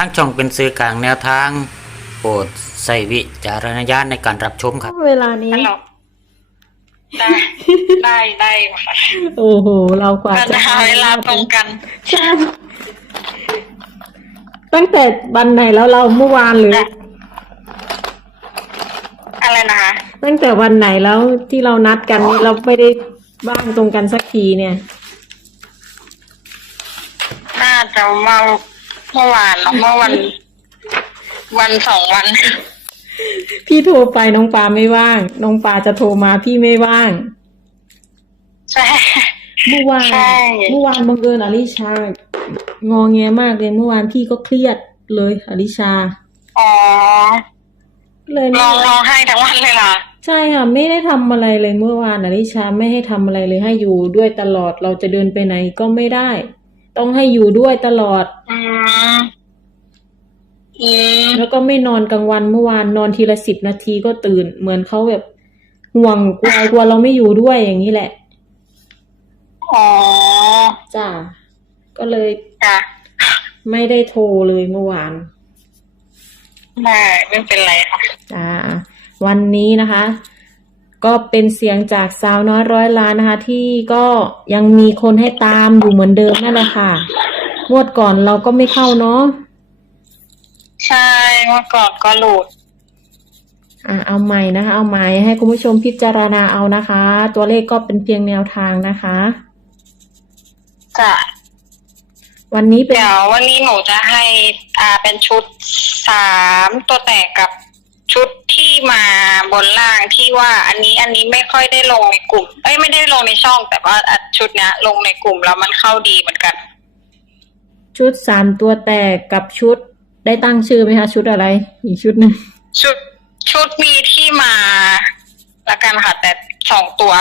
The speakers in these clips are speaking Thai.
ทั้งช่องเป็นสื่อกลางแนวทาง โปรดใส่วิจารณญาณในการรับชมครับ เวลานี้ ฮัลโหลได้ได้ได้ค่ะโอ้โห เรากว่ามันจะหาเวลาตรงกัน ใช่ตั้งแต่วันไหนแล้วเราเมื่อวานหรือ อะไรนะคะ ตั้งแต่วันไหนแล้วที่เรานัดกันนี่เราไม่ได้บ้างตรงกันสักทีเนี่ย น่าจะเมื่อเมื่อวานเนอะเมื่อวัน วันสองวัน พี่โทรไปน้องปาไม่ว่าง น้องปาจะโทรมาพี่ไม่ว่าง ใช่ เมื่อวานใช่ เมื่อวานบังเอิญอลิชางอแงมากเลยเมื่อวานพี่ก็เครียดเลยอลิชา อ๋อเลยลไม่องร้องไห้ทั้งวันเลยเหรอใช่ค่ะไม่ได้ทำอะไรเลยเมื่อวานอลิชาไม่ให้ทำอะไรเลยให้อยู่ด้วยตลอดเราจะเดินไปไหนก็ไม่ได้ ต้องให้อยู่ด้วยตลอด อืมอืมแล้วก็ไม่นอนกลางวันเมื่อวานนอนทีละสิบนาทีก็ตื่น เหมือนเขาแบบห่วงกลัวกลัวเราไม่อยู่ด้วยอย่างนี้แหละ อ๋อจ้าก็เลยจ้ะไม่ได้โทรเลยเมื่อวานได้ไม่เป็นไรค่ะ จ้าวันนี้นะคะ ก็เป็นเสียงจากสาวน้อยร้อยล้านนะคะ ที่ก็ยังมีคนให้ตามอยู่เหมือนเดิมนั่นแหละค่ะงวดก่อนเราก็ไม่เข้าเนาะใช่เมื่อก่อนก็หลุดอะเอาใหม่นะคะ เอาใหม่ให้คุณผู้ชมพิจารณาเอานะคะ ตัวเลขก็เป็นเพียงแนวทางนะคะจ้ะวันนี้เป็นเดี๋ยววันนี้หนูจะให้อ่าเป็นชุดสามตัวแตกกับชุดที่มา บนล่างที่ว่าอันนี้อันนี้ไม่ค่อยได้ลงในกลุ่ม เอ้ยไม่ได้ลงในช่อง แต่ว่าอะชุดเนี้ยลงในกลุ่มแล้วมันเข้าดีเหมือนกัน ชุดสามตัวแตกกับชุดได้ตั้งชื่อไหมคะ ชุดอะไร อีกชุดหนึ่งชุดชุดมีที่มาละกันค่ะ แต่สองตัว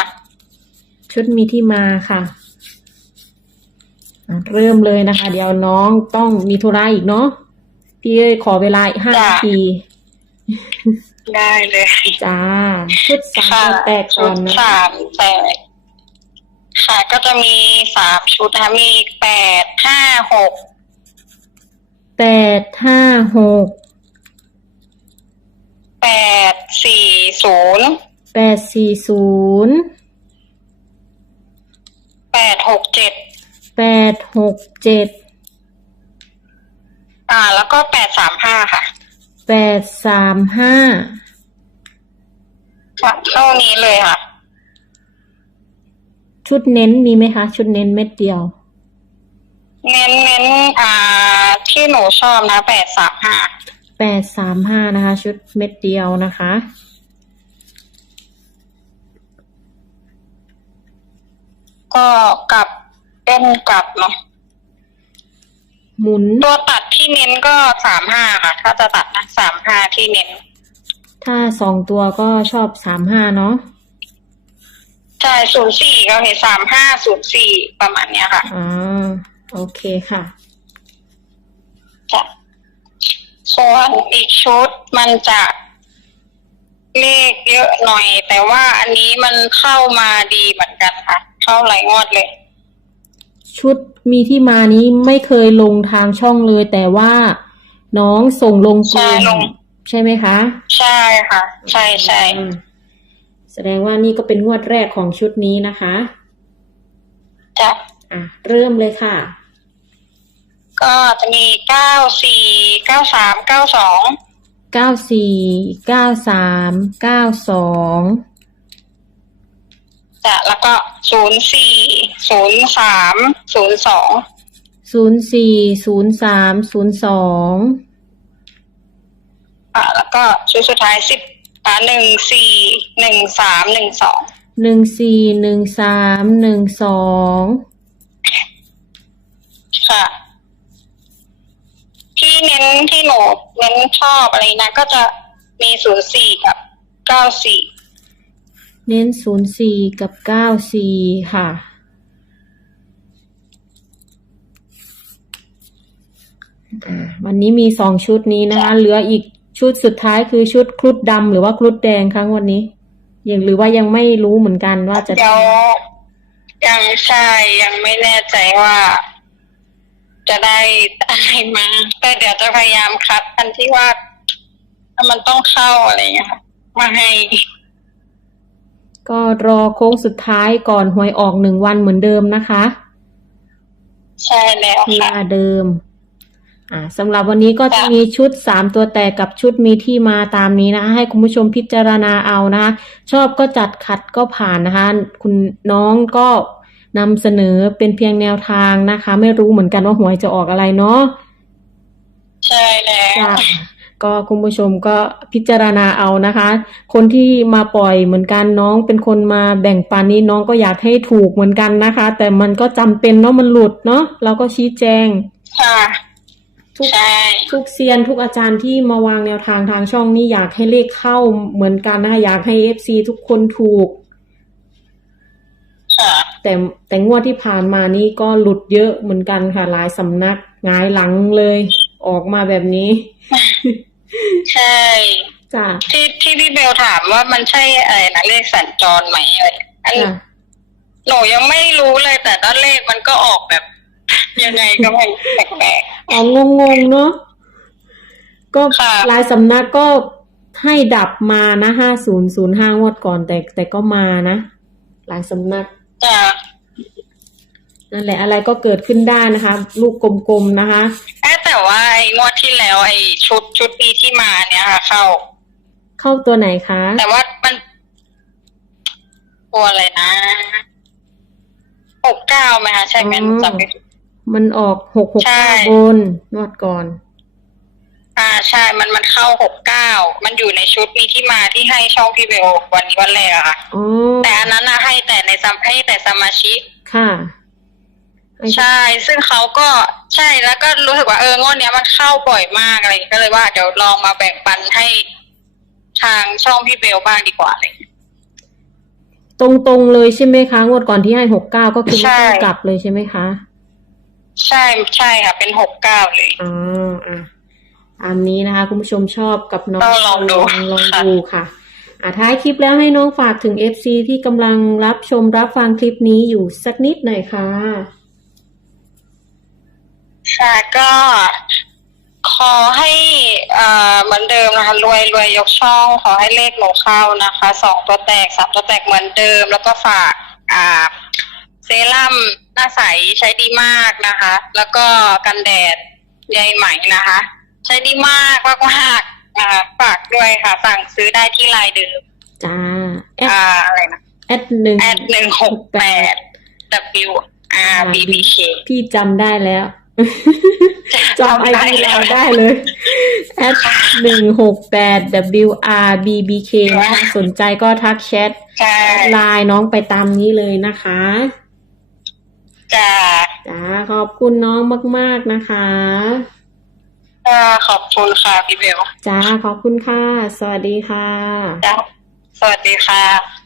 ชุดมีที่มาค่ะอะเริ่มเลยนะคะ เดี๋ยวน้องต้องมีธุระอีกเนาะพี่เอ้ยขอเวลาอีกห้าจ้ะนาที ได้เลย จ้าชุดสามค่ะตัวแตกชุก่อดนนะสามแตกค่ะก็จะมีสามชุดนะคะมีแปดห้าหกแปดห้าหกแปดสี่ศูนย์แปดสี่ศูนย์แปดหกเจ็ดแปดหกเจ็ดอ่า แล้วก็แปดสามห้าค่ะ แปดสามห้าค่ะเท่านี้เลยค่ะ ชุดเน้นมีไหมคะ ชุดเน้นเม็ดเดียว เน้นเน้นอ่า ที่หนูชอบนะแปดสามห้าแปดสามห้านะคะ ชุดเม็ดเดียวนะคะ ก็กลับเป็นกลับเนาะหมุนตัวตัด ที่เน้นก็สามห้าค่ะ ถ้าจะตัดนะสามห้าที่เน้น ถ้าสองตัวก็ชอบสามห้าเนาะใช่ศูนย์สี่ก็เห็นสามห้าศูนย์สี่ประมาณเนี้ยค่ะอ่าโอเคค่ะจะส่วนอีกชุดมันจะเลขเยอะหน่อย แต่ว่าอันนี้มันเข้ามาดีเหมือนกันค่ะ เข้าหลายงวดเลย ชุดมีที่มานี้ไม่เคยลงทางช่องเลย แต่ว่าน้องส่งลงกใช่ลุ่มลงใช่ไหมคะ ใช่ค่ะ ใช่ใช่อืมแสดงว่านี่ก็เป็นงวดแรกของชุดนี้นะคะจะอะเริ่มเลยค่ะ ก็จะมีเก้าสี่เก้าสามเก้าสองเก้าสี่เก้าสามเก้าสอง จะแล้วก็ศูนย์สี่ศูนย์สามศูนย์สองศูนย์สี่ศูนย์สามศูนย์สองอ่าแล้วก็ชุดสุดท้ายสิบอ่าหนึ่งสี่หนึ่งสามหนึ่งสองหนึ่งสี่หนึ่งสามหนึ่งสองค่ะ ที่เน้นที่หนูเน้นชอบอะไรนะก็จะมีศูนย์สี่กับเก้าสี่ เน้นศูนย์สี่กับเก้าสี่ค่ะอ่าวันนี้มีสองชุดนี้นะคะ เหลืออีกชุดสุดท้ายคือชุดครุฑดำหรือว่าครุฑแดงครั้งวันนี้ ยังหรือว่ายังไม่รู้เหมือนกันว่าจะเดี๋ยวยังใช่ยังไม่แน่ใจว่า จะได้อะไรมา แต่เดี๋ยวจะพยายามคัดอันที่ว่าถ้ามันต้องเข้าอะไรอย่างเงี้ยค่ะมาให้ ก็รอโค้งสุดท้ายก่อนหวยออกหนึ่งวันเหมือนเดิมนะคะ ใช่แล้วเวค่ะ ลาเดิม อ่าสำหรับวันนี้ก็จะจ้ะมีชุดสามตัวแตกกับชุดมีที่มาตามนี้นะคะให้คุณผู้ชมพิจารณาเอานะคะชอบก็จัดขัดก็ผ่านนะคะ คุณน้องก็นำเสนอเป็นเพียงแนวทางนะคะ ไม่รู้เหมือนกันว่าหวยจะออกอะไรเนาะ ใช่แล้ว จ้ะ ก็คุณผู้ชมก็พิจารณาเอานะคะ คนที่มาปล่อยเหมือนกันน้องเป็นคนมาแบ่งปันนี้น้องก็อยากให้ถูกเหมือนกันนะคะ แต่มันก็จำเป็นเนาะมันหลุดเนาะเราก็ชี้แจงค่ะทุกใช่ทุกเซียนทุกอาจารย์ที่มาวางแนวทางทางช่องนี้อยากให้เลขเข้าเหมือนกันนะคะอยากให้เอฟซีทุกคนถูกค่ะแต่แต่งวดที่ผ่านมานี่ก็หลุดเยอะเหมือนกันค่ะหลายสำนักหงายหลังเลย ออกมาแบบนี้ ใช่จ้ะที่ที่พี่เบลถามว่ามันใช่อะไรนะเลขสัญจรไหมอะไรอันจ้ะหนูยังไม่รู้เลยแต่ด้านเลขมันก็ออกแบบ ยังไงก็ไม่รู้แปลกออกงงๆเนาะก็ค่ะ หลายสำนักก็ให้ดับมานะห้าศูนย์ศูนย์ห้างวดก่อนแต่แต่ก็มานะ หลายสำนักๆจ้ะ นั่นแหละอะไรก็เกิดขึ้นได้นะคะ ลูกกลมๆนะคะเอ๊ะแต่ว่าไอ้งวดที่แล้วไอ้ชุดชุดนี้ที่มาเนี่ยค่ะ เข้า เข้าตัวไหนคะ แต่ว่ามัน ตัวอะไรนะหกเก้าไหมคะใช่ไหมหนูจำไม่ผิดมันออกหกหกใช่บนนวดก่อน อ่าใช่มันมันเข้าหกเก้ามันอยู่ในชุดนี้ที่มาที่ให้ช่องพี่เบลวันนี้วันแรกอะค่ะอ๋อแต่อันนั้นนะให้แต่ในซัมให้แต่สมาชิกค่ะไอ้ ใช่ ซึ่งเขาก็ใช่แล้วก็รู้สึกว่าเอองวดเนี้ยมันเข้าบ่อยมากอะไรอย่างเงี้ยก็เลยว่าเดี๋ยวลองมาแบ่งปันให้ทางช่องพี่เบลบ้างดีกว่าอะไรอย่างเลยตรงๆเลยใช่ไหมคะงวดก่อนที่ให้หกเก้าก็คือไม่ใช่ต้องกลับเลยใช่ไหมคะ ใช่ใช่ค่ะ เป็นหกเก้าเลยอ๋ออะตามนี้นะคะ คุณผู้ชมชอบกับน้องต้องลองดูลองค่ะดูค่ะอะท้ายคลิปแล้วให้น้องฝากถึง FC ที่กำลังรับชมรับฟังคลิปนี้อยู่สักนิดหน่อยค่ะ ค่ะก็ขอให้เอ่อเหมือนเดิมนะคะ รวยรวยยกช่อง ขอให้เลขหนูเข้านะคะสองตัวแตกสามตัวแตกเหมือนเดิม แล้วก็ฝากอ่าเซรั่มหน้าใสใช้ดีมากนะคะ แล้วก็กันแดดใยไหมนะคะ ใช้ดีมากมากมากๆนะคะฝากด้วยค่ะ สั่งซื้อได้ที่ไลน์เดิมจ้าแอดอ่าอะไรนะแอดหนึ่งแอดหนึ่งหกแปด W R B B K พี่จำได้แล้ว จำไอดีเราได้เลย at หนึ่งหกแปด W R B B K นะคะสนใจก็ทักแชทใช่ไลน์น้องไปตามนี้เลยนะคะจ้าจ้าขอบคุณน้องมาก ๆ นะคะก็ขอบคุณค่ะพี่เบลจ้าขอบคุณค่ะ สวัสดีค่ะจ้าสวัสดีค่ะ